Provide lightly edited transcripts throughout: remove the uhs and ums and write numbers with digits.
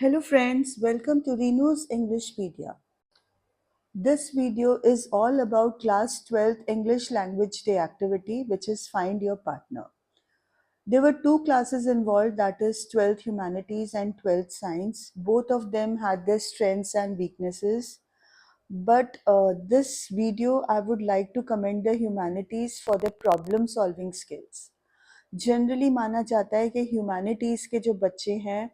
Hello friends, welcome to Renu's Englishpedia. This video is all about class 12th English Language Day activity, which is Find Your Partner. There were two classes involved, that is 12th Humanities and 12th Science. Both of them had their strengths and weaknesses. But this video, I would like to commend the Humanities for their problem solving skills. Generally माना जाता है कि humanities के जो बच्चे हैं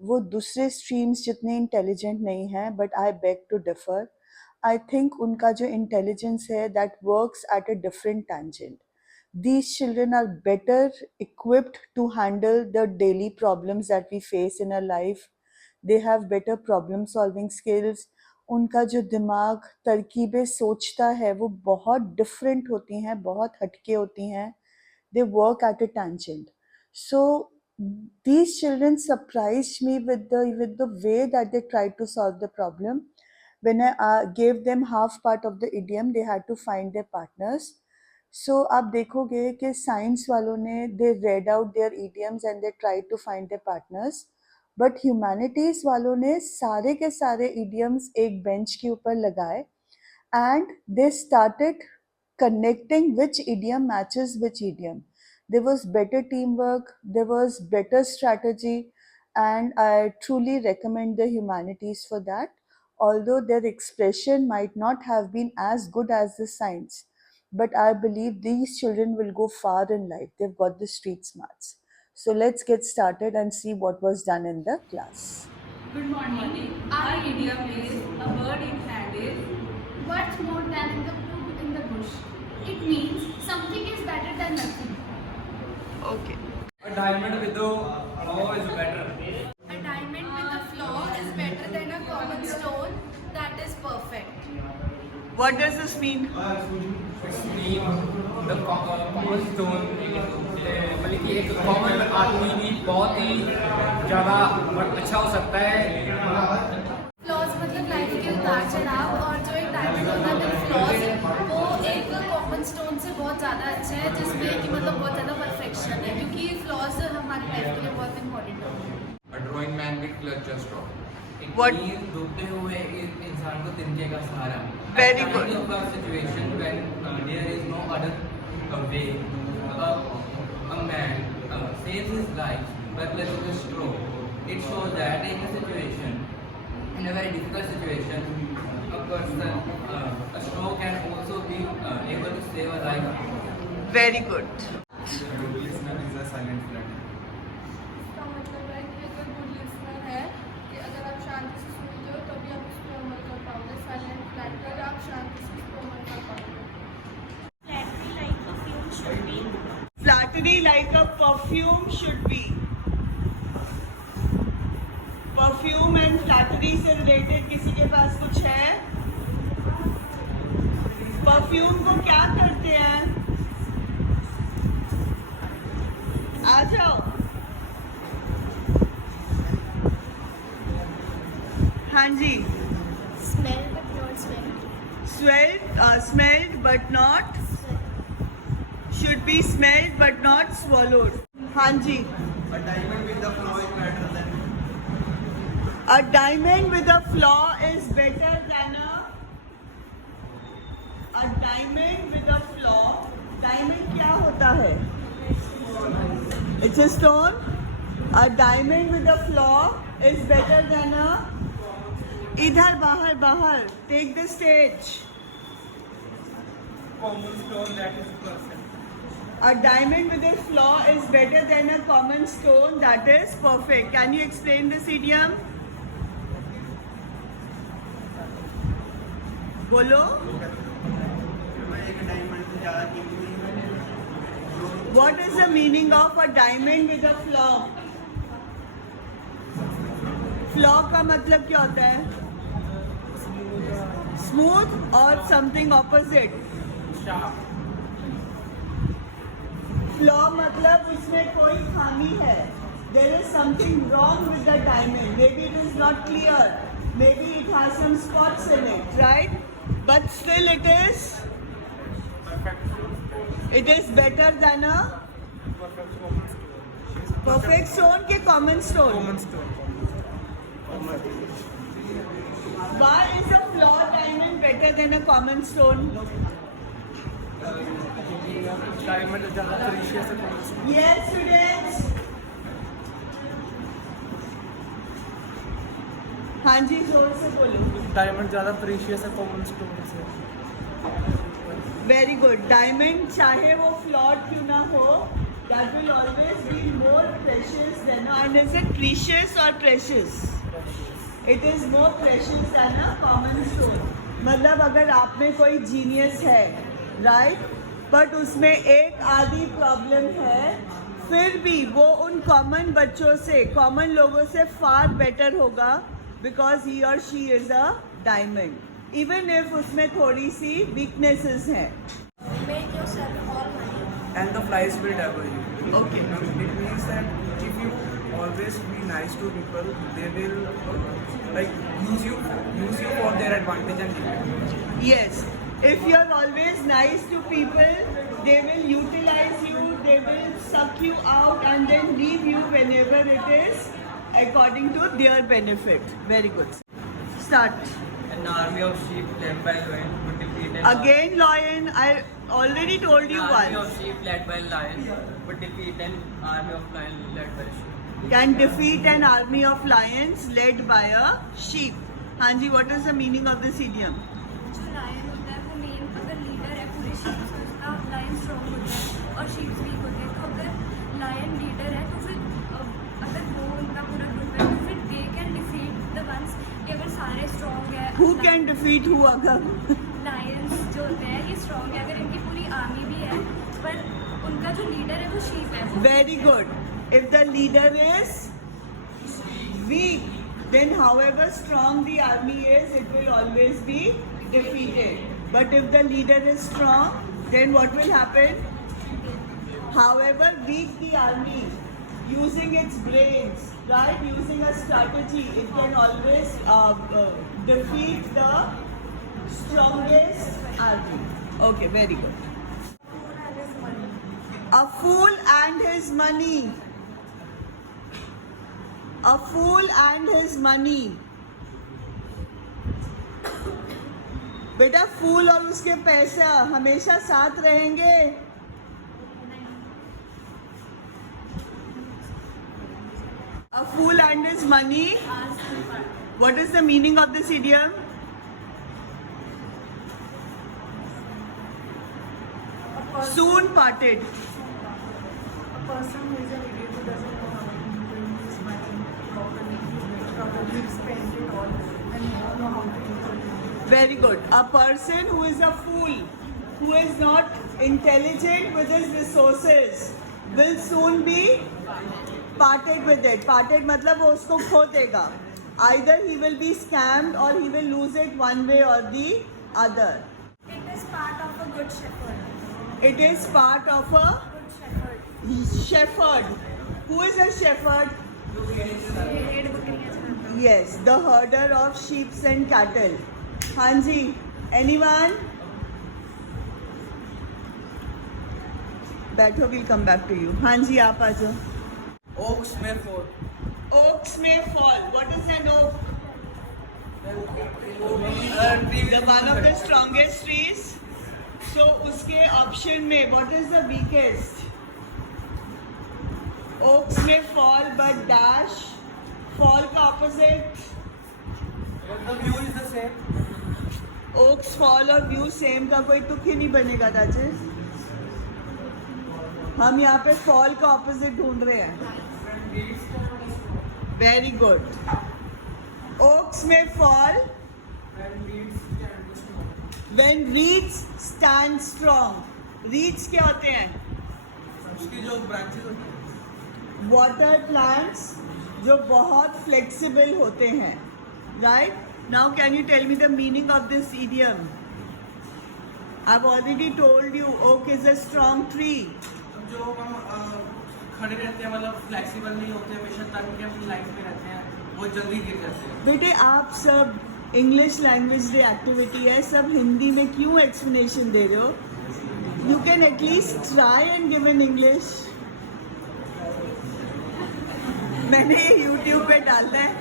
वो दूसरे स्ट्रीम्स जितने इंटेलिजेंट नहीं हैं, but I beg to differ. I think उनका जो इंटेलिजेंस है that works at a different tangent. These children are better equipped to handle the daily problems that we face in our life. They have better problem solving skills. उनका जो दिमाग तरकीबें सोचता है वो बहुत डिफरेंट होती हैं, बहुत हटके होती हैं. They work at a tangent. So these children surprised me with the way that they tried to solve the problem. When I gave them half part of the idiom, they had to find their partners. So आप देखोगे कि science वालों ने they read out their idioms and they tried to find their partners. But humanities वालों ने सारे के सारे idioms एक बेंच के ऊपर लगाए and they started connecting which idiom matches which idiom. There was better teamwork, there was better strategy, and I truly recommend the humanities for that. Although their expression might not have been as good as the science, but I believe these children will go far in life. They've got the street smarts. So let's get started and see what was done in the class. Good morning. Our idiom is a bird in hand is What's more than in the bush? It means something is better than nothing. Okay. A diamond with a flaw is better. A diamond with a flaw is better than a common stone that is perfect. What does this mean? The common stone मतलब कि एक common आदमी भी बहुत ही ज़्यादा अच्छा हो सकता है. Flaws मतलब लाइफ के उतार चढ़ाव, और जो एक डायमंड होता है विद फ्लॉज वो एक कॉमन स्टोन से बहुत ज़्यादा अच्छा है, जिसमें कि मतलब बहुत ज़्यादा परफेक्शन है, क्योंकि फ्लॉज हमारी लाइफ के लिए बहुत इंपॉर्टेंट होते हैं. A drawing man with clutch a straw. What? डूबते हुए इंसान को तिनके का सहारा. Very good. Of a situation when there is no other way, a man saves his life by clutching a straw. It shows that in a situation, in a very difficult situation, a person, a straw can also be able to save a life. Very good. Listener is a silent flatterer. इसका मतलब है कि अगर good listener है कि अगर आप शांति से सुनते हो तभी आप उस पर अमल कर पाओगे. साइलेंट फ्लैटर आप शांति से उस पर अमल कर पाओगे. Flattery like a perfume should be. Perfume and flattery से related किसी के पास कुछ है? Perfume को क्या करते हैं? आ जाओ. हाँ जी. Smell but not smell. Smelled but not. Should be smelled but not swallowed. हाँ जी. A diamond with a flaw is better than. A diamond with a flaw is better than a diamond with a flaw. Diamond क्या होता है? It's a stone. A diamond with a flaw is better than a. इधर बाहर बाहर. Take the stage. Common stone that is person. A diamond with a flaw is better than a common stone that is perfect. Can you explain this idiom? बोलो. What is the meaning of a diamond with a flaw? Flaw का मतलब क्या होता है? Smooth or something opposite? Sharp. Flaw मतलब उसमें कोई खामी है. There is something wrong with the diamond. Maybe it is not clear. Maybe it has some spots in it, right? But still it is better than a perfect stone के common stone. Why is a flawed diamond better than a common stone? Diamond ज़्यादा precious है। Yes, students. हाँ जी, जोर से बोलो। Diamond ज़्यादा precious है common stone से। Very good. डायमंड चाहे वो फ्लॉड क्यों ना हो, that will always be more precious than and is it precious or precious? It is more precious than a common stone. मतलब अगर आप में कोई जीनियस है, राइट, बट उसमें एक आधी प्रॉब्लम है, फिर भी वो उन कॉमन बच्चों से, कॉमन लोगों से फार बेटर होगा बिकॉज ही और she is a diamond, even if उसमें थोड़ी सी वीकनेसेस हैं. Make yourself all money. And the flies will dabble you. Okay. It means that if you always be nice to people, they will like use you for their advantage and gain. Yes. If you're always nice to people, they will utilize you, they will suck you out and then leave you whenever it is according to their benefit. Very good. Start. An army of sheep led by lion would defeat an Again, lion. I already told you army of once. sheep led by lion would defeat an army of lion led by sheep. Can defeat an army of lions led by a sheep. हाँ जी, what is the meaning of this idiom? जो lion होता है वो main अगर leader है पूरे sheeps का, उसका लायन स्ट्रॉन्ग होता है और शीप्स वीक होते हैं. तो अगर लायन लीडर है तो फिर अगर वो उनका पूरा ग्रुप है तो फिर they can defeat the ones कि अगर सारे स्ट्रॉन्ग है. Who can defeat who अगर? लायंस जो होते हैं ये स्ट्रॉन्ग है, अगर इनकी पूरी आर्मी भी है पर उनका जो लीडर है वो शीप है. Very good. If the leader is weak, then however strong the army is, it will always be defeated. But if the leader is strong, then what will happen? However weak the army, using its brains, right, using a strategy, it can always defeat the strongest army. Okay, very good. A fool and his money. A fool and his money. बेटा फूल और उसके पैसा हमेशा साथ रहेंगे. A fool and his money. What is the meaning of this idiom? Soon parted. A person who is an idiot who doesn't know how to use his money properly, probably spend it all and don't know how to use it. Very good. A person who is a fool, who is not intelligent with his resources, will soon be parted with it. Parted मतलब वो उसको खो देगा. Either he will be scammed or he will lose it one way or the other. It is part of a good shepherd. It is part of a Good shepherd. shepherd. Who is a shepherd? भेड़ बकरियां चराता है. Yes, the herder of sheep and cattle. हाँ जी, anyone? बैठो, we'll come back to you. हाँ जी, आप आ जाओ. Oaks may fall. Oaks may fall. What is an oak? The one of the strongest trees. So उसके option में what is the weakest? Oaks may fall but dash. Fall का opposite. But the view is the same. Oaks fall और view same का कोई तुक ही नहीं बनेगा राजेश. हम यहाँ पे fall का opposite ढूंढ रहे हैं. Very good. Oaks may fall when reeds stand strong. Reeds क्या होते हैं? उसकी जो branches होती हैं. Water plants जो बहुत flexible होते हैं. Right? Now can you tell me the meaning of this idiom? I've already told you oak is a strong tree. जो हम खड़े रहते हैं मतलब फ्लेक्सिबल नहीं होते हमेशा तक के अपनी लाइफ में रहते हैं वो जल्दी गिर जाते हैं. बेटे आप सब इंग्लिश लैंग्वेज डे एक्टिविटी है, सब हिंदी में क्यों एक्सप्लेनेशन दे रहे हो? You can at least try and give in English. मैंने ये यूट्यूब पे डालना है.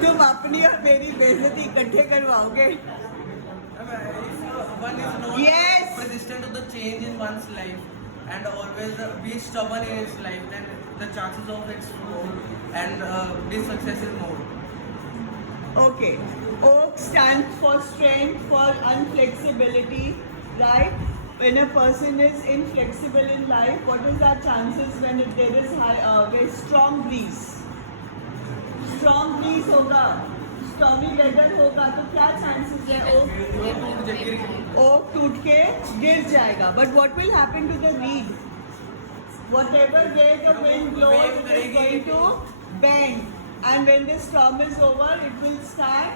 तो तुम अपनी और मेरी बेइज्जती इकट्ठे करवाओगे? If one is not Yes. resistant to the change in one's life and always be stubborn in its life, then the chances of its growth and be success is more. Okay. Oak stands for strength, for unflexibility, right? When a person is inflexible in life, what is our chances when there is very strong breeze? Strong breeze होगा, stormy weather होगा, तो क्या chances है oak टूट के गिर जाएगा? But what will happen to the reed? Whatever way the wind blows, it is going to bend. And when the storm is over, it will stand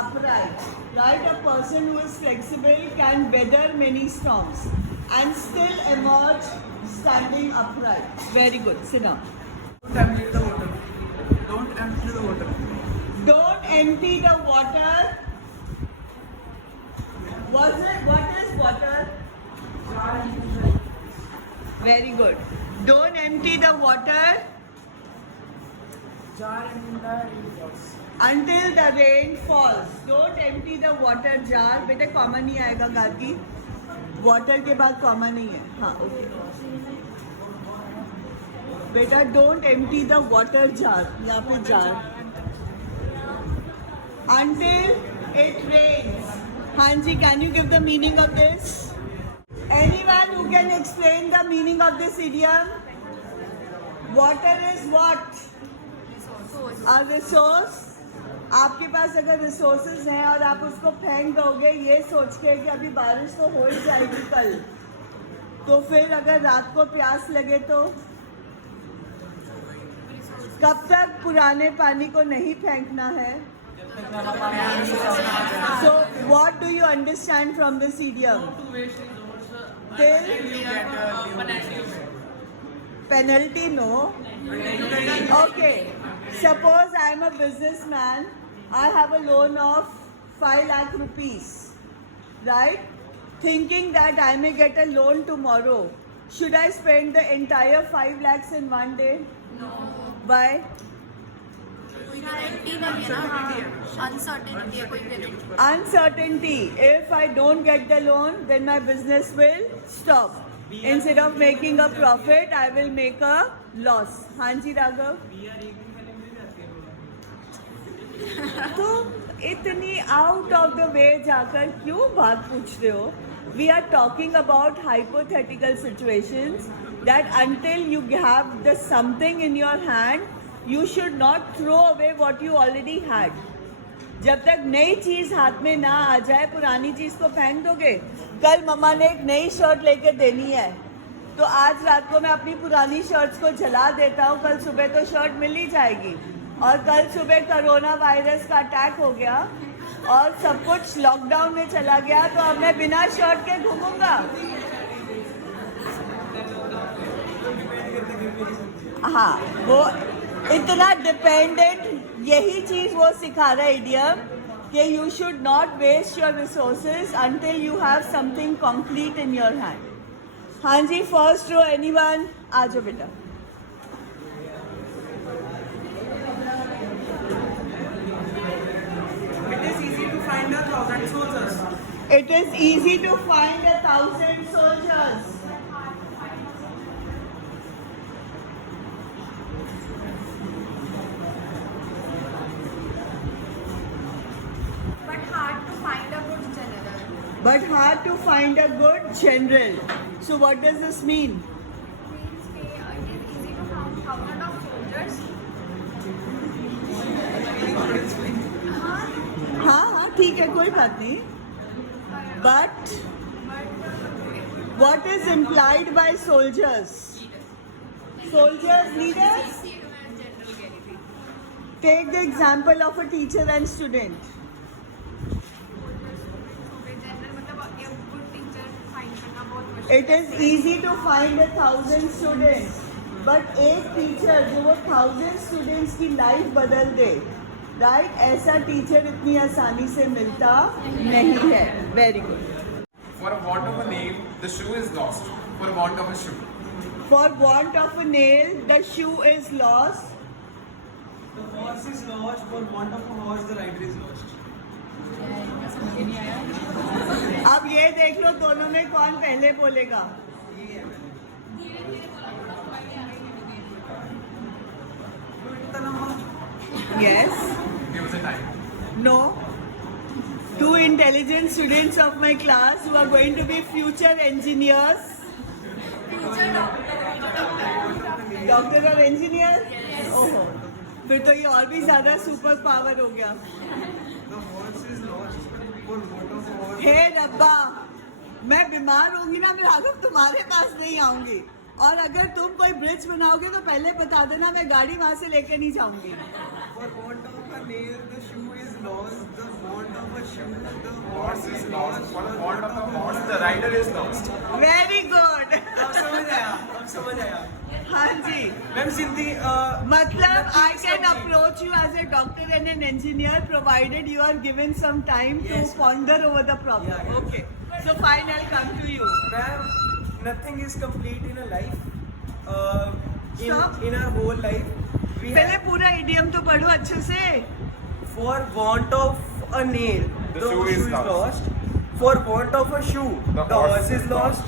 upright. Right? A person who is flexible can weather many storms and still emerge standing upright. Very good. Sit down. Don't empty the water. Don't empty the water. Don't empty the water. What is water? Very good. Don't empty the water Jar in the rivers. until the rain falls. Don't empty the water jar. बेटा comma नहीं आएगा Gargi. Water के बाद comma नहीं है. हाँ okay. बेटा don't empty the water jar. यहाँ पे jar. Until it rains. हाँ जी, can you give the meaning of this? Anyone who can explain the meaning of this idiom? Water is what? A resource. आपके पास अगर resources हैं और आप उसको फेंक दोगे ये सोच के कि अभी बारिश तो हो ही जाएगी कल, तो फिर अगर रात को प्यास लगे तो कब तक पुराने पानी को नहीं फेंकना है? So what do you understand from this idiom? Till penalty, no? Okay. Suppose I am a businessman. I have a loan of 5 lakh rupees, right? Thinking that I may get a loan tomorrow. Should I spend the entire 5 lakhs in one day? No. Why? Guarantee नहीं है ना, uncertainty है, कोई guarantee. Uncertainty. If I don't get the loan, then my business will stop. Instead of making a profit, I will make a loss. हाँ जी राघव. तो इतनी out of the way जाकर क्यों बात पूछ रहे हो? We are talking about hypothetical situations that until you have the something in your hand, you should not throw away what you already had. जब तक नई चीज हाथ में ना आ जाए पुरानी चीज को फेंक दोगे. कल मम्मा ने एक नई शर्ट लेके देनी है, तो आज रात को मैं अपनी पुरानी शर्ट्स को जला देता हूँ, कल सुबह तो शर्ट मिल ही जाएगी. और कल सुबह कोरोना वायरस का अटैक हो गया और सब कुछ लॉकडाउन में चला गया, तो अब मैं बिना शर्ट के घूमूंगा. हाँ, वो इतना डिपेंडेंट, यही चीज वो सिखा रहा है इडियम कि you should not waste your resources until you have something concrete in your hand. हाँ जी, फर्स्ट रो एनीवन? आ जाओ बेटा. It is easy to find 1,000 soldiers. It is easy to find 1,000 soldiers. But hard to find a good general. But hard to find a good general. So what does this mean? Means it is easy to find 1,000 of soldiers. हाँ हाँ ठीक है, कोई बात नहीं. But what is implied by soldiers? Soldiers, leaders? Take the example of a teacher and student. It is easy to find 1,000 students, but एक teacher जो वो 1,000 students की life बदल दे, right? ऐसा teacher इतनी आसानी से मिलता नहीं है. Very good. For want of a nail, the shoe is lost. For want of a shoe. For want of a nail, the shoe is lost. The horse is lost for want of a horse. The rider is lost. अब ये देख लो दोनों में कौन पहले बोलेगा. Yes. Give us a time. No. Two intelligent students of my class who are going to be future engineers. Doctor और engineer. ओहो, फिर तो ये और भी ज्यादा सुपर पावर हो गया. The horse is lost for want of a horse. हे रब्बा, मैं बीमार होंगी ना, मैं आगे तुम्हारे पास नहीं आऊंगी. और अगर तुम कोई ब्रिज बनाओगे तो पहले बता देना, मैं गाड़ी वहां से लेके नहीं जाऊंगी. For want of a nail, the shoe is lost. The want of a shoe, the Horse is lost. For the want of a horse, the rider is lost. Very good. अब समझ आया. हाँ जी. मैम सिंधी मतलब I can approach you as a doctor and an engineer provided you are given some time to Yes. ponder over the problem. Yeah, yeah. Okay. So fine, I'll come to you. Ma'am, nothing is complete in a life. Stop. In our whole life, we पहले have पूरा idiom तो पढ़ो अच्छे से. for want of a nail, The shoe is lost. For want of a shoe, The the horse horse is is lost.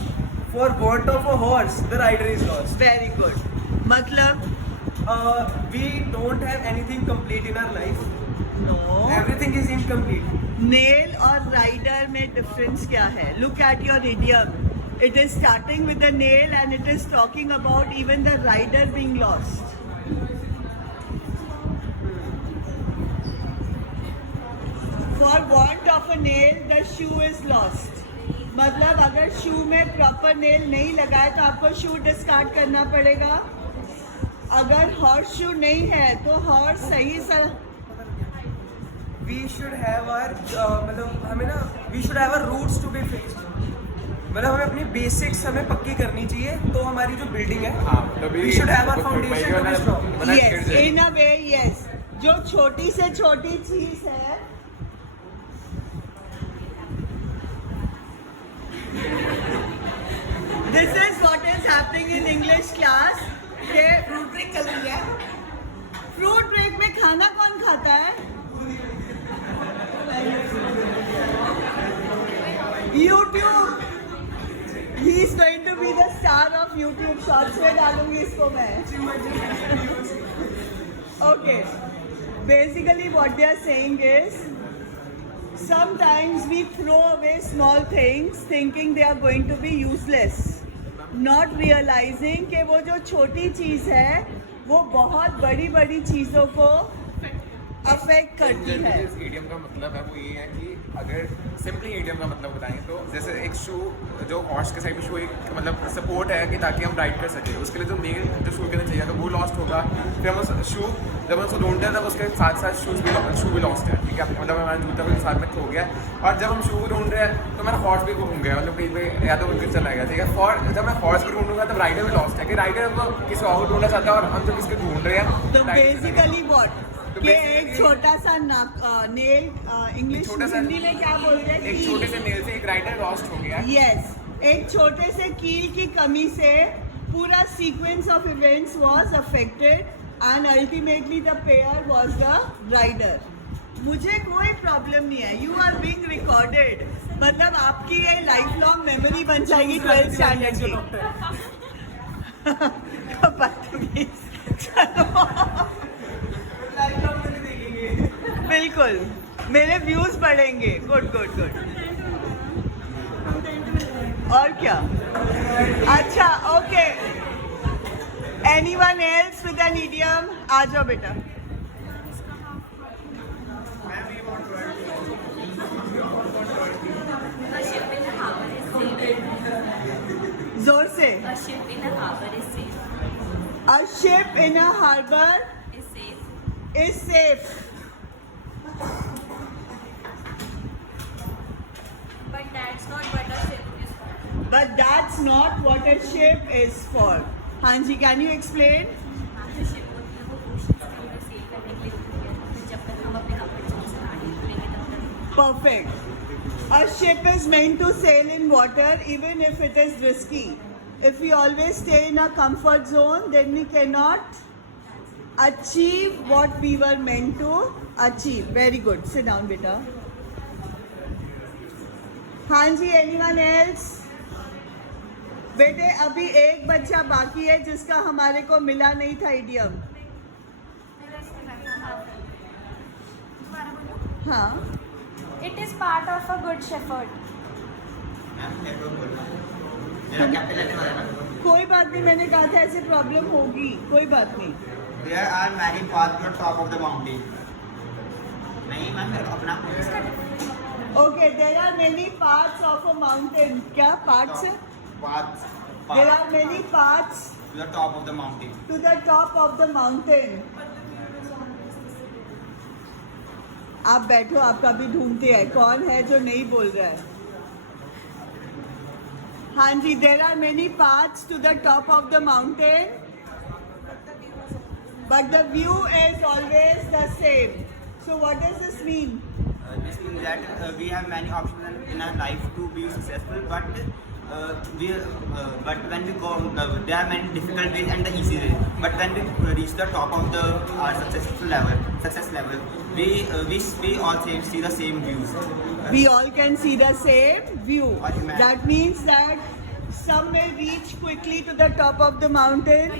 For want of a horse, the rider is lost. Very good. मतलब We don't have anything complete in our life. no. Everything is incomplete. Nail और rider में difference क्या है? Look at your idiom. It is starting with the nail and it is talking about even the rider being lost. For want of a nail, the shoe is lost. मतलब अगर शू में proper nail नहीं लगाए तो आपको शू discard करना पड़ेगा. अगर हॉर्स शू नहीं है तो हॉर्स सही We should have our मतलब हमें ना we should have our roots to be fixed. मतलब हमें अपनी बेसिक्स हमें पक्की करनी चाहिए तो हमारी जो बिल्डिंग है we should have our foundation to be strong. yes, in a way yes. जो छोटी से छोटी चीज है this is what is happening in English class. के फ्रूट ब्रेक चल रही है. फ्रूट ब्रेक में खाना कौन खाता है? YouTube. He is going to be the star of YouTube Shorts में डालूंगी इसको मैं. Okay. Basically what they are saying is sometimes we throw away small things thinking they are going to be useless, not realizing कि वो जो छोटी चीज़ है वो बहुत बड़ी बड़ी चीज़ों को अफेक्ट करती है. इस इडियम का मतलब है वो ये है कि अगर सिंपली इडियम का मतलब बताएं तो जैसे एक शू जो हॉर्स के साइड में शू एक मतलब सपोर्ट है कि ताकि हम राइड कर सकें, उसके लिए जो मेन जो शू के लिए चाहिए तो वो लॉस्ट होगा. फिर हम उस शू जब हम उसको ढूंढते हैं तब उसके साथ साथ शू भी लॉस्ट है. ठीक है, मतलब हमारा जूता भी साथ में खो गया. और जब हम शू ढूंढ रहे हैं तो हमारा हॉर्स भी घूम गया, मतलब कहीं पे या तो उनके चला गया. ठीक है, और जब मैं हॉर्स को ढूंढूंगा तब राइडर भी लॉस्ट है कि राइडर को किसी और को ढूंढना चाहता है और हम जब किसको ढूंढ रहे हैं तो बेसिकली व्हाट कि एक छोटा सा नेल इंग्लिश हिंदी में क्या बोल रहे हैं? एक छोटे से नेल से एक राइडर लॉस्ट हो गया. यस, एक छोटे से कील की कमी से पूरा sequence of events was affected and ultimately the pair was the rider. मुझे कोई प्रॉब्लम नहीं है. You are being recorded. मतलब आपकी ये लाइफ लॉन्ग मेमोरी बन जाएगी 12th स्टैंडर्ड की. बिल्कुल मेरे व्यूज बढ़ेंगे. Good good good. और क्या? अच्छा, okay. Anyone else with an idiom? आ जाओ बेटा. जोर से. A ship in a harbor is safe. A ship in a harbor Is safe. is safe. But that's not what a ship is for. But that's not what a ship is for. Hanji, can you explain? हाँ, ship होती है वो oceans के अंदर sail करने के लिए होती है. फिर जब तक हम अपने comfort zone से बाहर नहीं निकलेंगे तब तक. Perfect. A ship is meant to sail in water even if it is risky. If we always stay in a comfort zone, then we cannot achieve what we were meant to achieve. Very good. Sit down, beta. हाँ जी, anyone else? बेटे अभी एक बच्चा बाकी है जिसका हमारे को मिला नहीं था इडियम. हाँ. It is part of a good shepherd. कोई बात नहीं, मैंने कहा था ऐसे प्रॉब्लम होगी, कोई बात नहीं. There are many paths to the top of the mountain. नहीं मैम मेरे को अपना Okay, there are many parts of a mountain. क्या parts है? paths There are many paths to the top of the mountain. to the top of the mountain. आप बैठो, आपका भी ढूंढते हैं कौन है जो नहीं बोल रहा है. हाँ जी, there are many paths to the top of the mountain, but the view is always the same. So what does this mean? This means that we have many options in our life to be successful, but when we go, there are many difficult ways and the easy way. But when we reach the top of the our success level, we all see the same views. We all can see the same view. What you meant? That means that some may reach quickly to the top of the mountain,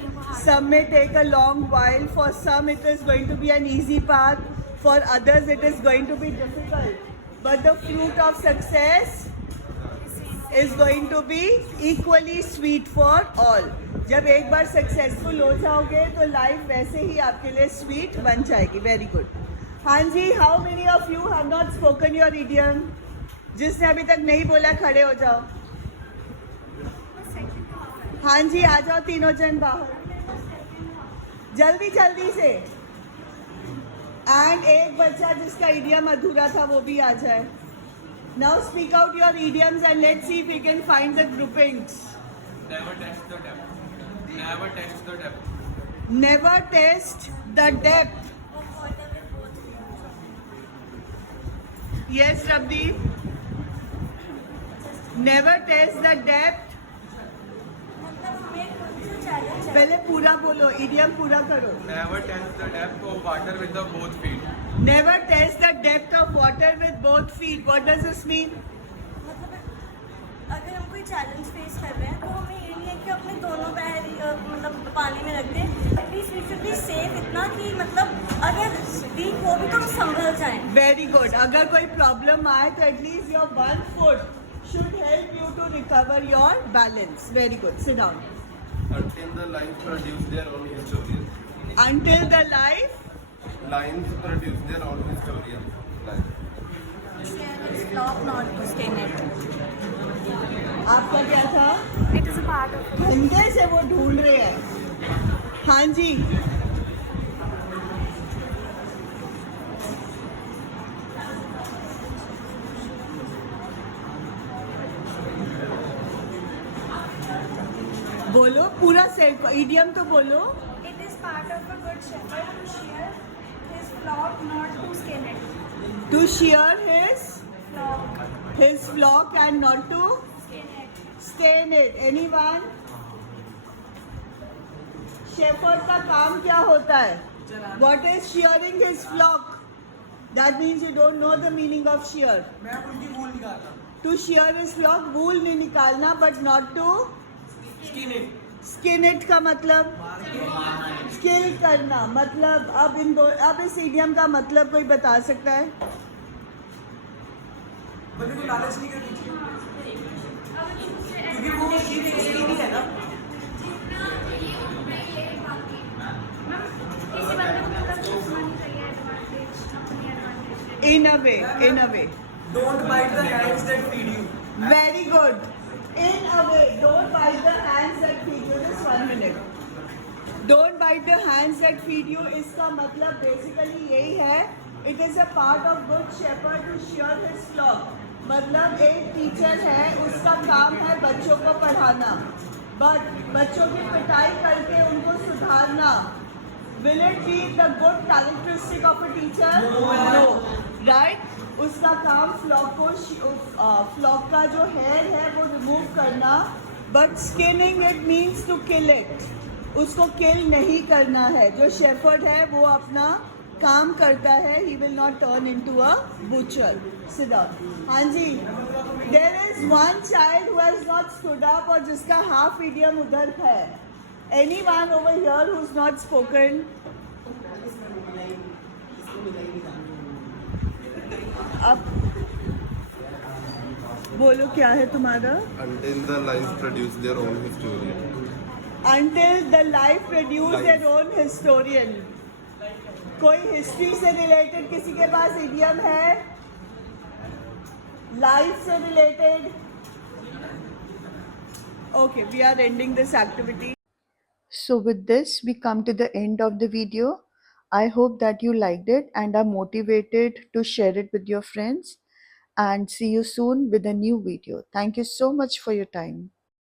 some may take a long while. For some it is going to be an easy path, for others it is going to be difficult. But the fruit of success is going to be equally sweet for all. जब एक बार successful हो जाओगे तो life वैसे ही आपके लिए sweet बन जाएगी. Very good. हाँ जी, how many of you have not spoken your idiom? जिसने अभी तक नहीं बोला खड़े हो जाओ. हाँ जी, आ जाओ तीनों जन बाहर जल्दी जल्दी से. एंड एक बच्चा जिसका इडियम अधूरा था वो भी आ जाए. Now speak out your idioms and let's see if we can find the groupings. Never test the depth. Never test the depth. Never test the depth. Yes, Rabdeep. Never test the depth. पहले पूरा बोलो, idiom पूरा करो. Never test the depth of water with the both feet. Never test the depth of water with both feet. What does this mean? अगर हम कोई challenge face कर रहे हैं तो हमें ये नहीं है कि अपने दोनों पैर मतलब पानी में रख दें. At least we should be safe इतना कि मतलब अगर वीक हो भी तो हम संभल जाएं. Very good. अगर कोई प्रॉब्लम आए तो at least your one foot should help you to recover your balance. Very good. Sit down. Until the lions produce their own historian. Until the life. Lions produce their own historian. Flop not to stay net. आपका क्या था? It is a part of घंटे से वो ढूंढ रहे हैं. हाँ जी. बोलो पूरा सेट इडियम तो बोलो. It is part of a good shepherd to shear his flock, not to skin it. To shear Flock, his flock and not to skin it. stain it. Anyone? Shepherd का काम क्या होता है? What is shearing his flock? That means you don't know the meaning of shear. मैं उनकी वूल निकालना. To shear his flock, wool नहीं निकालना, but not to Skin it. skin it का मतलब स्किल करना. मतलब अब इस इडियम का मतलब कोई बता सकता है? बंदे को लालच नहीं करनी चाहिए क्योंकि वो नहीं है ना. In a way. Don't bite the hands that feed you. Very good. In a way, don't bite the hands that feed you. Just 1 minute. Don't bite the hands that feed you. इसका मतलब basically यही है. It is a part of good shepherd to shear his flock. मतलब एक teacher है, उसका काम है बच्चों को पढ़ाना, but बच्चों की पिटाई करके उनको सुधारना. Will it be the good characteristic of a teacher? No. Right? उसका काम फ्लॉक का जो हेयर है वो रिमूव करना. But skinning it means to kill it. उसको किल नहीं करना है. जो शेफर्ड है वो अपना काम करता है. He will not turn into a butcher. Sit down. हाँ जी. There is one child who has not stood up और जिसका half idiom उधर है. Anyone over here who's not spoken? अब बोलो क्या है तुम्हारा? Until the life produce their own historian. Until the life produce their own historian. कोई हिस्ट्री से रिलेटेड किसी के पास इडियम है? लाइफ से related? Okay, we are ending this activity. So with this, we come to the end of the video. I hope that you liked it and are motivated to share it with your friends. And see you soon with a new video. Thank you so much for your time.